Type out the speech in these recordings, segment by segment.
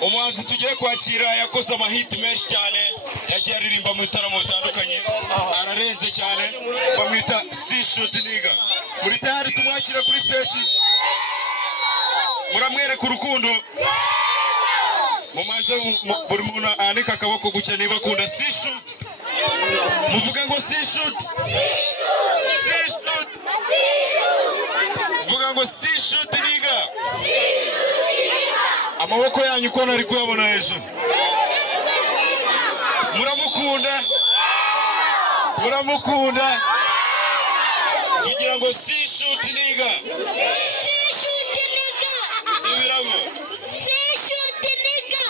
umuhanzi tugiye kwakira yakoze amahiti menshi cyane, yagiye aririmba mu bitaramo bitandukanye, ararenze cyane, bamwita C-Shoot Nigga. Muri tayari tumwakira kuri stage? Muramwereka urukundo? Mumanze buri muntu anika akaboko gucya niba akunda C-Shoot. Muvuga ngo C-Shoot. C-Shoot. Muvuga ngo C-Shoot Nigga. Amaboko yanyu uko nari kuyabona hejuru. Muramukunda? Muramukunda? Tugira ngo C-Shoot Nigga. C-Shoot Nigga. Subiramo. C-Shoot Nigga.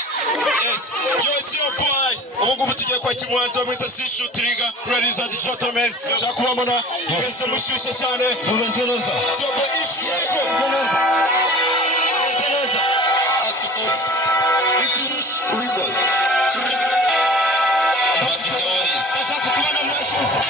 Yes, yo, it's your boy. Ubu tugiye kwakira umuhanzi bamwita C-Shoot Nigga. Ladies and gentlemen, nshaka kubabona mwese mushyushye cyane. Mumeze neza. It's your boy Ish Record. Mumeze neza. Record. Ndashaka kubona mwashyushye.